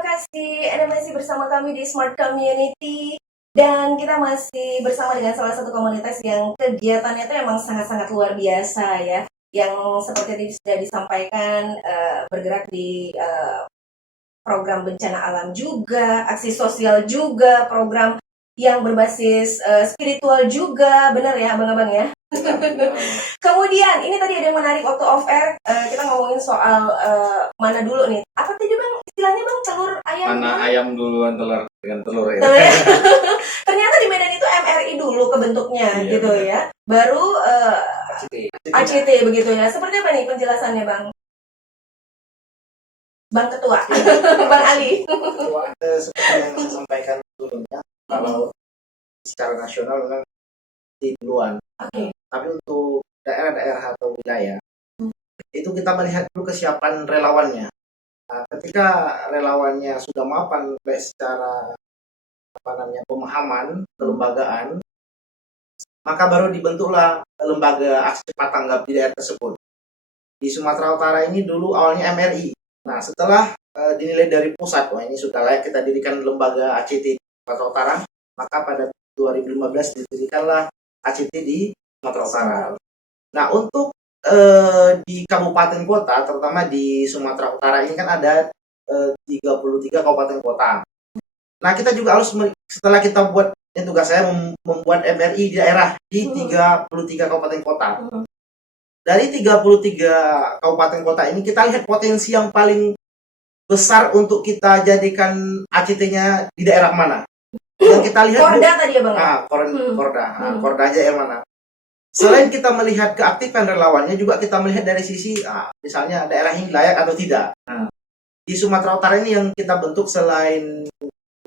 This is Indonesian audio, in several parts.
terima kasih. Anda masih bersama kami di Smart Community. Dan kita masih bersama dengan salah satu komunitas yang kegiatannya itu emang sangat-sangat luar biasa ya. Yang seperti tadi sudah disampaikan, bergerak di program bencana alam juga, aksi sosial juga, program yang berbasis spiritual juga, benar ya abang-abang ya? Kemudian ini tadi ada yang menarik waktu off air, kita ngomongin soal mana dulu nih? Apa tadi bang istilahnya bang, telur ayam? Mana ayam duluan telur dengan telur ya? Ternyata di Medan itu MRI dulu kebentuknya gitu ya, baru ACT begitu ya. Seperti apa nih penjelasannya bang? Bang Ketua, Bang Ali. Seperti yang saya sampaikan sebelumnya, kalau secara nasional memang di duluan. Okay. Tapi untuk daerah-daerah atau wilayah, itu kita melihat dulu kesiapan relawannya. Nah, ketika relawannya sudah mapan baik secara pemahaman, kelembagaan, maka baru dibentuklah lembaga aksi cepat tanggap di daerah tersebut. Di Sumatera Utara ini dulu awalnya MRI. Nah, setelah dinilai dari pusat, wah ini sudah layak kita dirikan lembaga ACT di Sumatera Utara, maka pada 2015 didirikanlah ACT di Sumatera Utara. Nah, untuk di kabupaten kota, terutama di Sumatera Utara ini kan ada 33 kabupaten kota. Nah, kita juga harus, setelah kita buat, tugas saya membuat MRI di daerah di 33 kabupaten kota. Dari 33 kabupaten kota ini, kita lihat potensi yang paling besar untuk kita jadikan ACT-nya di daerah mana. Yang kita lihat Korda tadi ya bang? Korda. Korda aja yang mana. Selain kita melihat keaktifan relawannya, juga kita melihat dari sisi misalnya daerah ini layak atau tidak. Di Sumatera Utara ini yang kita bentuk selain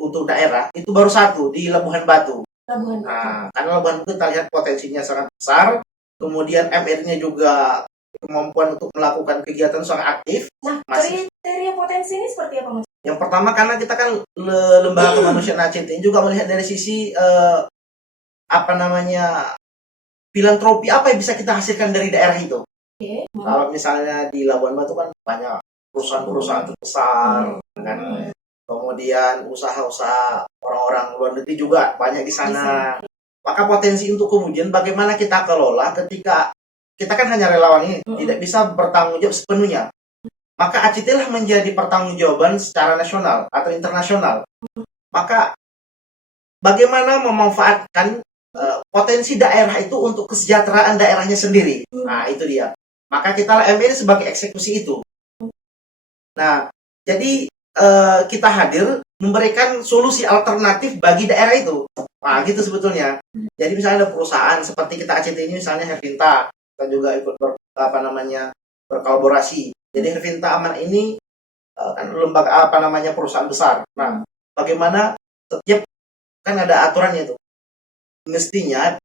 untuk daerah itu baru satu di Labuhan Batu. Karena Labuhan Batu kita lihat potensinya sangat besar, kemudian MR-nya juga kemampuan untuk melakukan kegiatan sangat aktif. Nah, kriteria potensi ini seperti apa mas? Yang pertama, karena kita kan lembaga kemanusiaan ACT juga melihat dari sisi filantropi apa yang bisa kita hasilkan dari daerah itu. Kalau misalnya di Labuan Batu kan banyak perusahaan-perusahaan besar, kan. Kemudian usaha-usaha orang-orang luar negeri juga banyak di sana. Maka potensi untuk kemudian bagaimana kita kelola ketika kita kan hanya relawan ini, tidak bisa bertanggung jawab sepenuhnya. Maka ACT lah menjadi pertanggungjawaban secara nasional atau internasional. Maka bagaimana memanfaatkan potensi daerah itu untuk kesejahteraan daerahnya sendiri. Nah, itu dia. Maka kita lah MRI sebagai eksekusi itu. Nah, jadi kita hadir memberikan solusi alternatif bagi daerah itu. Nah, gitu sebetulnya. Jadi misalnya ada perusahaan seperti kita ACT ini, misalnya Hervinta, kita juga ikut berkolaborasi. Jadi Hervinta Aman ini kan lembaga perusahaan besar. Nah, bagaimana setiap kan ada aturannya itu. Mestinya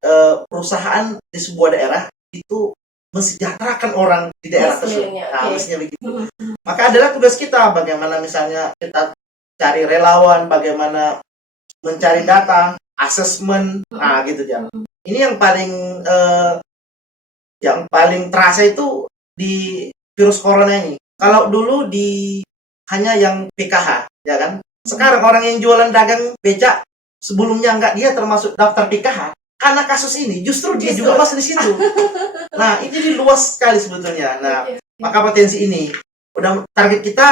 perusahaan di sebuah daerah itu mensejahterakan orang di daerah tersebut. Nah, mestinya begitu. Maka adalah tugas kita bagaimana misalnya kita cari relawan, bagaimana mencari data, asesmen, nah gitu ya. Ini yang paling terasa itu di virus corona ini. Kalau dulu hanya yang PKH, ya kan? Sekarang orang yang jualan dagang becak sebelumnya dia termasuk daftar PKH. Karena kasus ini justru dia juga masuk di situ. Nah, ini jadi luas sekali sebetulnya. Nah, maka potensi ini udah target kita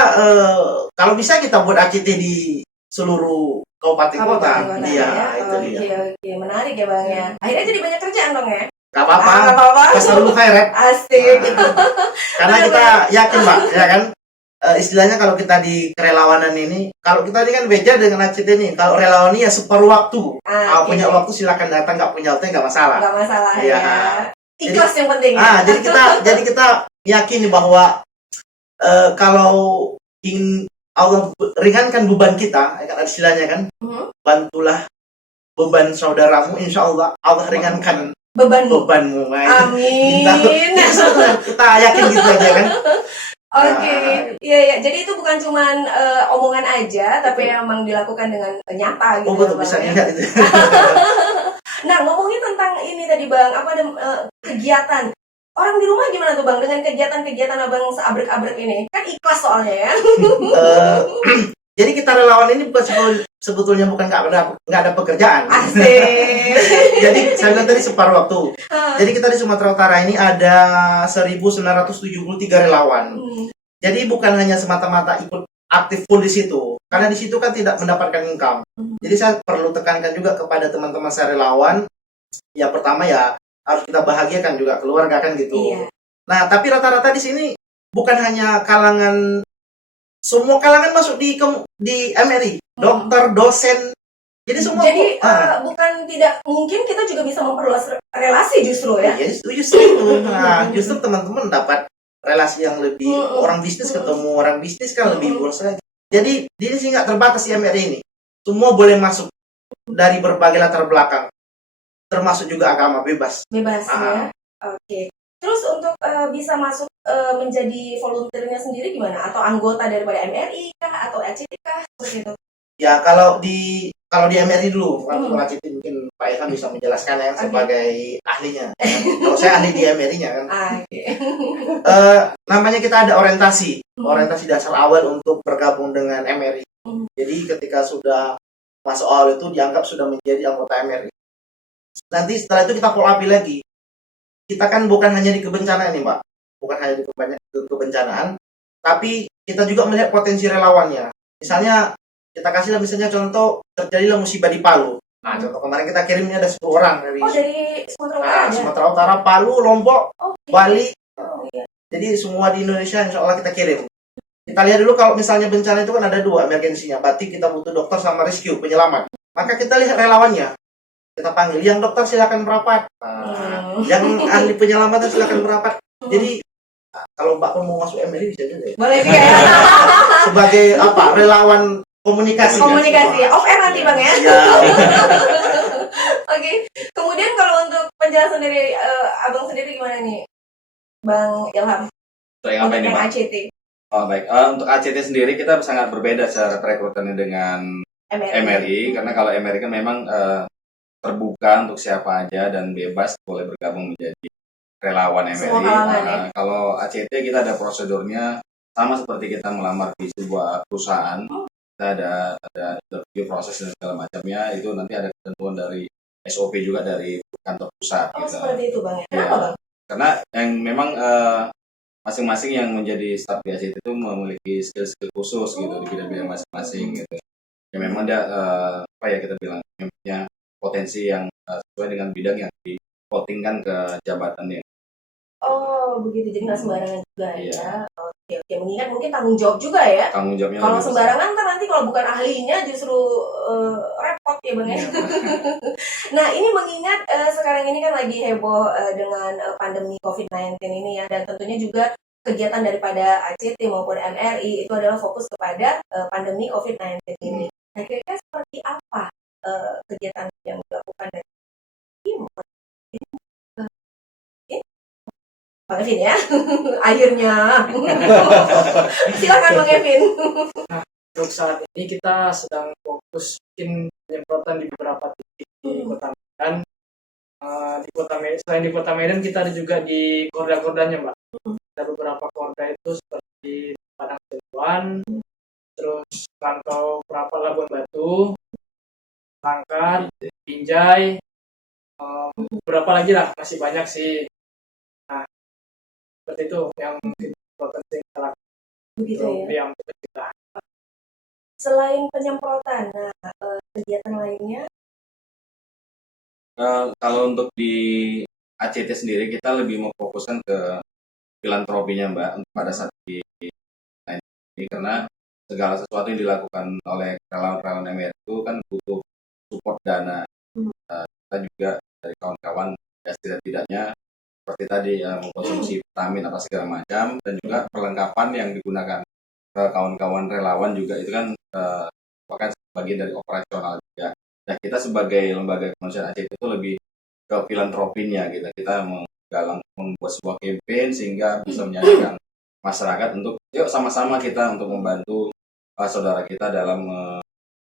kalau bisa kita buat ACT di seluruh kabupaten kota. Iya, itu dia. Oke, menarik ya bang ya. Akhirnya jadi banyak kerjaan dong ya. Gak apa-apa. Pasal dulu khairat. Asik. Karena kita yakin Mbak, ya kan? Istilahnya kalau kita di kerelawanan ini, kalau kita ini kan beda dengan ACT ini. Kalau relawan ini ya separuh waktu. Punya waktu silakan datang, nggak punya waktu nggak masalah. Nggak masalah ya. Ikhlas yang penting. Jadi kita yakini bahwa kalau ingin Allah ringankan beban kita, kan istilahnya kan, bantulah beban saudaramu, insya Allah Allah ringankan bebanmu. Amin. Kita yakin gitu aja kan. Oke, iya. Jadi itu bukan cuman omongan aja, tapi emang dilakukan dengan nyata gitu. Betul, bisa lihat itu. Nah, ngomongin tentang ini tadi bang, apa ada kegiatan orang di rumah gimana tuh bang dengan kegiatan-kegiatan abang seabrek-abrek ini? Kan ikhlas soalnya ya. Jadi kita relawan ini bukan sebetulnya bukan nggak ada pekerjaan. Asik. Jadi saya bilang tadi separuh waktu. Jadi kita di Sumatera Utara ini ada 1973 relawan. Jadi bukan hanya semata-mata ikut aktif full di situ, karena di situ kan tidak mendapatkan income. Jadi saya perlu tekankan juga kepada teman-teman saya relawan. Ya pertama ya harus kita bahagiakan juga keluarga kan gitu. Iya. Nah tapi rata-rata di sini bukan hanya kalangan, semua kalangan masuk di MRI, dokter, dosen. Jadi semua. Jadi bukan tidak mungkin kita juga bisa memperluas relasi justru ya. Iya, justru itu. Nah, justru teman-teman dapat relasi yang lebih, orang bisnis ketemu orang bisnis kan lebih luas lagi. Jadi di sini nggak terbatas MRI ini. Semua boleh masuk dari berbagai latar belakang, termasuk juga agama, bebas. Bebas ya. Oke. Terus untuk bisa masuk menjadi volunteernya sendiri gimana? Atau anggota daripada MRI kah atau ACT kah seperti itu? Ya kalau di MRI dulu, kalau ACT mungkin Pak Ilham bisa menjelaskan ya sebagai ahlinya. Kalau saya ahli di MRI-nya kan. Namanya kita ada orientasi dasar awal untuk bergabung dengan MRI. Jadi ketika sudah masuk awal itu dianggap sudah menjadi anggota MRI. Nanti setelah itu kita follow up lagi. Kita kan bukan hanya di kebencanaan nih Pak, bukan hanya di kebencanaan, tapi kita juga melihat potensi relawannya. Misalnya kita kasihlah misalnya contoh terjadilah musibah di Palu. Nah contoh kemarin kita kirimnya ada 10 orang dari Sumatera Utara. Sumatera Utara, Palu, Lombok, Bali. Iya. Jadi semua di Indonesia insya Allah kita kirim. Kita lihat dulu kalau misalnya bencana itu kan ada 2 emergensinya, berarti kita butuh dokter sama rescue, penyelamat. Maka kita lihat relawannya. Kita panggil, yang dokter silakan merapat, yang ahli penyelamatan silakan merapat. Jadi kalau Mbak mau masuk MRI bisa juga ya. Boleh juga ya. Sebagai relawan komunikasi ya. Off air nanti Bang ya. Oke. Kemudian kalau untuk penjelasan dari Abang sendiri gimana nih, Bang Ilham? Untuk yang apa ini, Pak? ACT. Oh baik, untuk ACT sendiri kita sangat berbeda cara perekrutannya dengan MRI, karena kalau MRI kan memang terbuka untuk siapa aja dan bebas boleh bergabung menjadi relawan MRI. Kalau ACT kita ada prosedurnya sama seperti kita melamar di sebuah perusahaan. Kita ada interview proses dan segala macamnya, itu nanti ada ketentuan dari SOP juga dari kantor pusat. Seperti itu Bang ya. Kenapa Bang? Karena yang memang masing-masing yang menjadi staf di ACT itu memiliki skill-skill khusus gitu di bidang-bidang masing-masing gitu. Ya memang dia kita bilang punya potensi yang sesuai dengan bidang yang divotingkan ke jabatannya. Oh begitu, jadi nggak sembarangan juga ya. Oke, mengingat mungkin tanggung jawab juga ya. Tanggung jawabnya. Kalau sembarangan kan nanti kalau bukan ahlinya justru repot ya Bang ya. Nah ini mengingat sekarang ini kan lagi heboh dengan pandemi COVID-19 ini ya, dan tentunya juga kegiatan daripada ACT maupun MRI itu adalah fokus kepada pandemi COVID-19 ini. Nah kira-kira seperti apa kegiatan yang dilakukan dari tim Bang Evin ya? Akhirnya silakan Bang Evin. Nah, untuk saat ini kita sedang fokus penyemprotan di beberapa titik di Kota Medan. Selain di Kota Medan kita ada juga di korda-kordanya Mbak. Ada beberapa korda itu seperti Padang Celuan, terus Rantau Perapat Labuan Batu, Langkat, Binjai, beberapa lagi lah, masih banyak sih. Nah, seperti itu yang mungkin potensi kita lakukan. Begitu ya. Yang kita. Selain penyemprotan, kegiatan lainnya? Kalau untuk di ACT sendiri kita lebih memfokuskan ke filantropinya Mbak pada saat ini, karena segala sesuatu yang dilakukan oleh relawan-relawan MRI itu kan butuh support dana. Kita juga dari kawan-kawan ya setidak-tidaknya seperti tadi mengkonsumsi vitamin apa segala macam, dan juga perlengkapan yang digunakan kawan-kawan relawan juga itu kan bahkan bagian dari operasional juga. Nah kita sebagai lembaga kemanusiaan ACT itu lebih ke filantropinya gitu. Kita membuat sebuah campaign sehingga bisa menyadarkan masyarakat untuk yuk sama-sama kita untuk membantu saudara kita dalam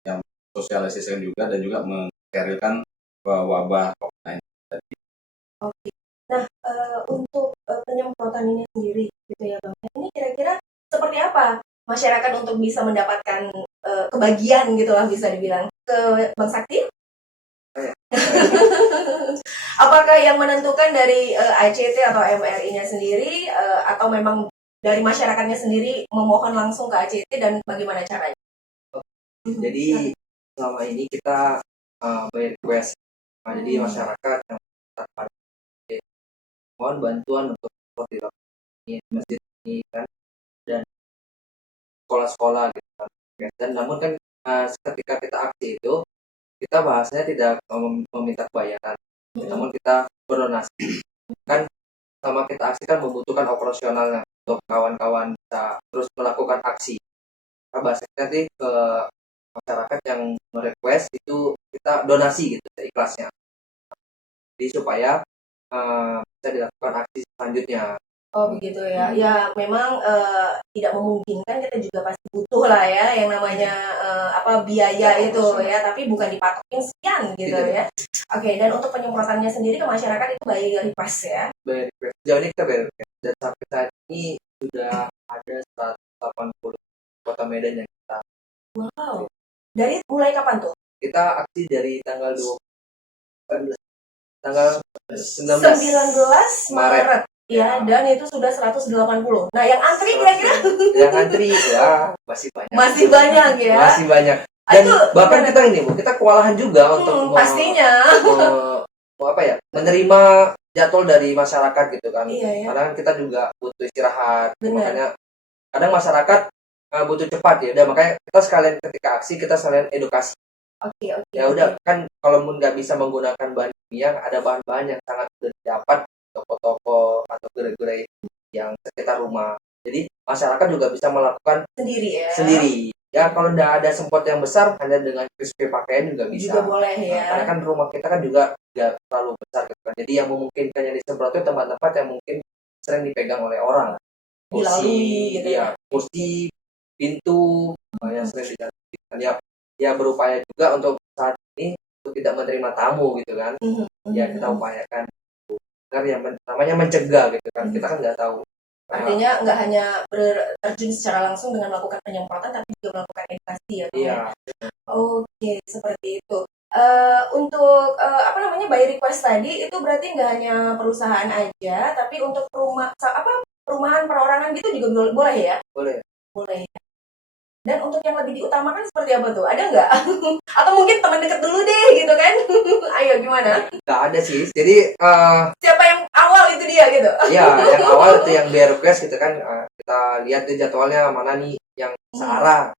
yang sosialisasikan juga dan juga mensterilkan wabah COVID-19 tadi. Oke. Nah, untuk penyemprotan ini sendiri gitu ya Bang. Ini kira-kira seperti apa masyarakat untuk bisa mendapatkan kebagian gitulah bisa dibilang ke Bang Sakti? Apakah yang menentukan dari ACT atau MRI-nya sendiri atau memang dari masyarakatnya sendiri memohon langsung ke ACT dan bagaimana caranya? Jadi selama ini kita by request. Nah, jadi masyarakat yang mohon bantuan untuk seperti ini masjid ini kan dan sekolah-sekolah gitu kan. Dan namun kan ketika kita aksi itu kita bahasanya tidak meminta bayaran, namun kita berdonasi. Kan sama kita aksi kan membutuhkan operasionalnya untuk kawan-kawan bisa terus melakukan aksi. Nah, bahasanya nanti ke masyarakat yang merequest itu kita donasi gitu seikhlasnya. Jadi supaya bisa dilakukan aksi selanjutnya. Oh begitu ya. Ya memang tidak memungkinkan, kita juga pasti butuh lah ya yang namanya biaya itu ya, tapi bukan dipatokin sekian gitu ya. Oke, dan untuk penyemprotannya sendiri ke masyarakat itu by request ya. By request. Sejauh ini kita by request. Dan sampai saat ini sudah ada 180 kota Medan yang kita. Wow. Dari mulai kapan tuh? Kita aksi dari tanggal 19 Maret. Ya, dan itu sudah 180. Nah, yang antri kira-kira? Yang antri ya masih banyak. Masih banyak ya. Masih banyak. Dan itu, bahkan kita ini Bu, kita kewalahan juga untuk pastinya menerima jadwal dari masyarakat gitu kan. Iya, ya. Karena kan kita juga butuh istirahat. Benar. Makanya kadang masyarakat butuh cepat ya. Udah makanya kita sekalian ketika aksi kita sekalian edukasi. Oke. Ya udah kan kalau nggak bisa menggunakan bahan kimia, ada bahan-bahan yang sangat sudah didapat toko-toko atau gerai-gerai yang sekitar rumah. Jadi masyarakat juga bisa melakukan sendiri. Ya kalau tidak ada semprot yang besar, hanya dengan crispy pakaian juga bisa. Juga boleh ya. Nah, karena kan rumah kita kan juga tidak terlalu besar gitu kan. Jadi yang memungkinkan yang disemprot itu tempat-tempat yang mungkin sering dipegang oleh orang. Dilalui gitu ya. Kursi, pintu, yang sering dilalui. Ya berupaya juga untuk saat ini untuk tidak menerima tamu gitu kan. Ya kita upayakan kan yang namanya mencegah gitu kan. Kita kan nggak tahu. Artinya nggak hanya berterjun secara langsung dengan melakukan penyemprotan, tapi juga melakukan edukasi ya. Iya. Oke, seperti itu. Untuk by request tadi itu berarti nggak hanya perusahaan aja, tapi untuk perumahan perorangan gitu juga boleh ya? Boleh. Boleh. Dan untuk yang lebih diutamakan seperti apa tuh? Ada nggak? Atau mungkin teman dekat dulu deh gitu kan? Ayo gimana? Nggak ada sih. Jadi siapa yang awal itu dia gitu? Ya, yang awal itu yang biar request gitu kan. Kita lihat di jadwalnya mana nih yang searah.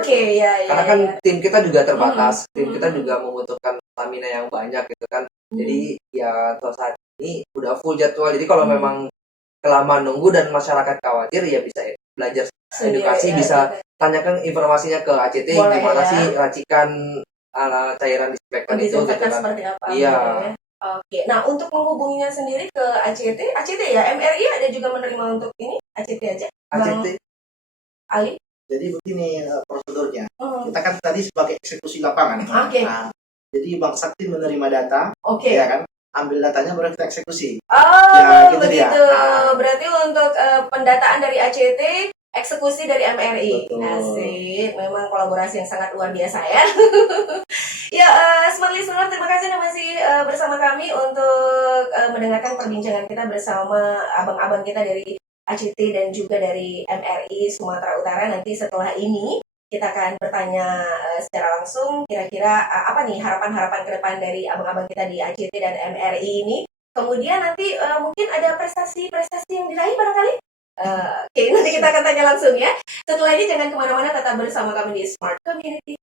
Oke, ya. Karena kan tim kita juga terbatas. Tim kita juga membutuhkan stamina yang banyak gitu kan. Jadi ya saat ini udah full jadwal. Jadi kalau memang kelamaan nunggu dan masyarakat khawatir ya bisa belajar edukasi, bisa tanyakan informasinya ke ACT. Boleh, gimana sih racikan cairan disinfektan itu gitu kan. Seperti apa? Iya. Ya. Oke. Nah, untuk menghubunginya sendiri ke ACT ya, MRI ada juga menerima untuk ini ACT aja. ACT. Bang Ali. Jadi begini prosedurnya. Kita kan tadi sebagai eksekusi lapangan. Oke. Nah, jadi Bang Sakti menerima data, Oke. ya kan? Ambil datanya baru kita eksekusi. Oh, ya, gitu begitu. Dia. Berarti untuk pendataan dari ACT, eksekusi dari MRI. Betul. Asik, memang kolaborasi yang sangat luar biasa ya. Ya, Smart Listener, terima kasih Anda masih bersama kami untuk mendengarkan perbincangan kita bersama abang-abang kita dari ACT dan juga dari MRI Sumatera Utara. Nanti setelah ini kita akan bertanya secara langsung kira-kira apa nih harapan-harapan ke depan dari abang-abang kita di ACT dan MRI ini. Kemudian nanti mungkin ada prestasi-prestasi yang diraih barangkali. Oke, nanti kita akan tanya langsung ya. Setelah ini jangan kemana-mana, tetap bersama kami di Smart Community.